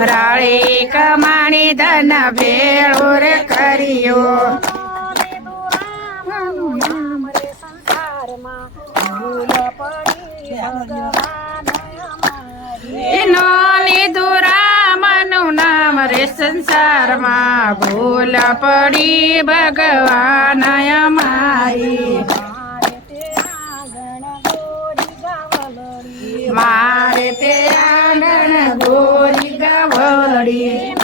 રાળી કમાણી ધન ભેળો રે કર્યો એનો લીધું રામનું નામ રે સંસારમાં ભૂલ પડી ભગવાન અમારી મારે તે આંગણ ગોરી ગાવલડી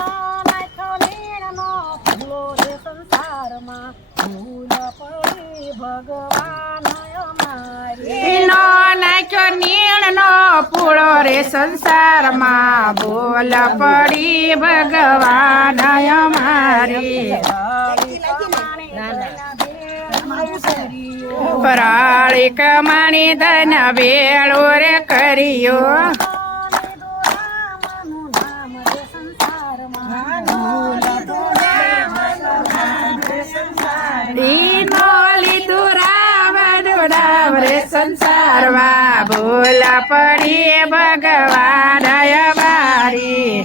એનો નાખ્યો નીણનો પૂળો રે સંસારમાં બોલ પડી ભગવાન અમારી રાળી કમાણી ધન ભેળો રે કર્યો એનો લીધું રામનું નામ રે સંસારમાં ભૂલ પડી ભગવાન અમારી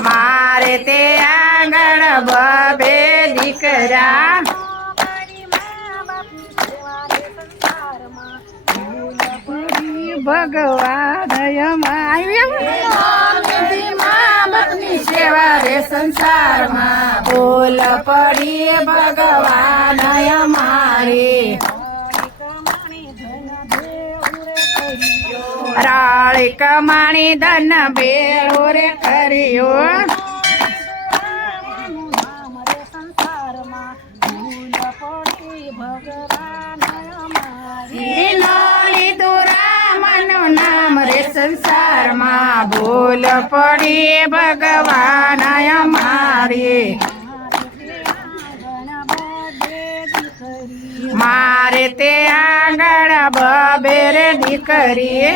મારે તે આંગણ બબે દીકરા ભગવાન બાપની સેવા રે સંસારમાં ભૂલ પડી ભગવાન અમારી રાળી કમાણી ધન ભેળો રે કર્યો એનો લીધું રામનું નામ રે સંસારમાં ભૂલ પડી ભગવાન અમારી મારે તે આંગણ બબે રે દીકરી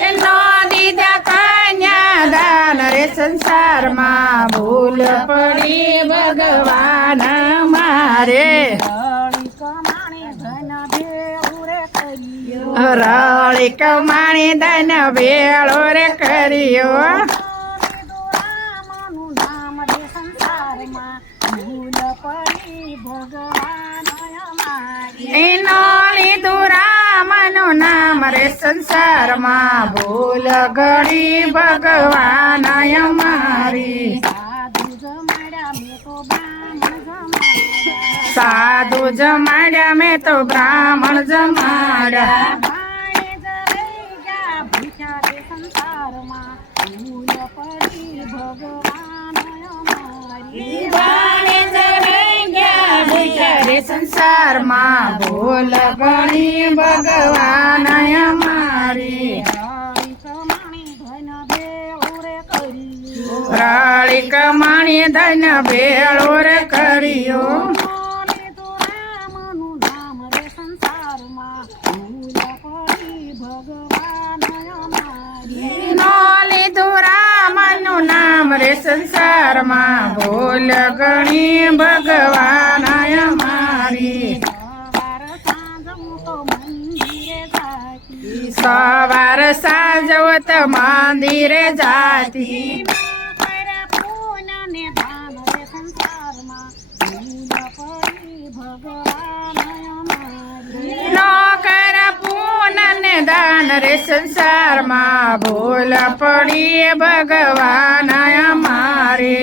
એનો દીધા કન્યા દાન રે સંસારમાં ભૂલ પડી ભગવાન મારે રાળી કમાણી ધન ભેળો રે કર્યો એનો લીધું રામનું નામ રે સંસારમાં ભૂલ ગળી ભગવાન અમારી સાધુ જમાડ્યા મેં તો બ્રાહ્મણ જમાડ્યા સંસારમાં ભૂલ ગણી ભગવાન અમારી રાળી કમાણી ધન ભેળો રે કર્યો રે સંસારમાં ભૂલ ગણી ભગવાન અમારી સવાર સાંજ તો મંદિરે જાતી નોકર પૂન ને દાન રે સંસારમાં ભૂલ પડી ભગવાન અમારે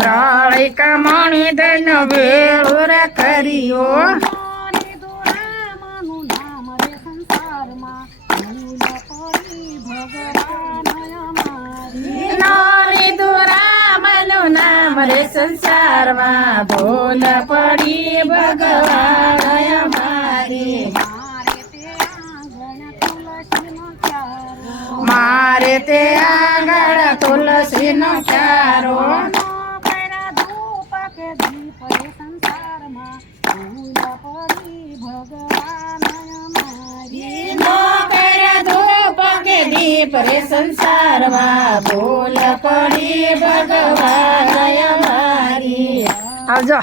રાળી કમાણી ધન ભેળો રે કર્યો રે સંસારમાં ભૂલ પડી ભગવાન અમારી મારે તે આંગણ તુલસીનો ચારો નો કર્યા ધૂપ પરે સંસારમાં ભૂલ પડી ભગવાન અમારી આવજો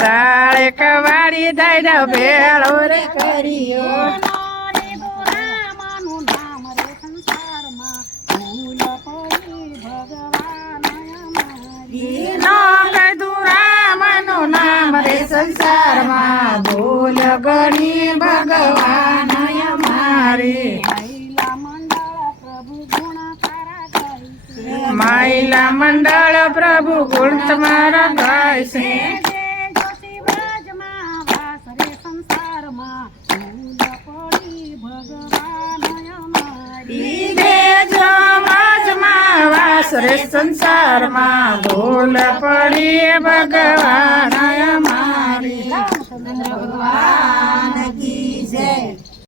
રાળે કવાડી દઈને ભેળો રે કર્યો સંસારમાં ભૂલ ગણી ભગવાન અમારી માયલા મંડળ પ્રભુ ગુણ તમારા ગાય છે રે સંસારમાં ભૂલ પડી ભગવાન અમારી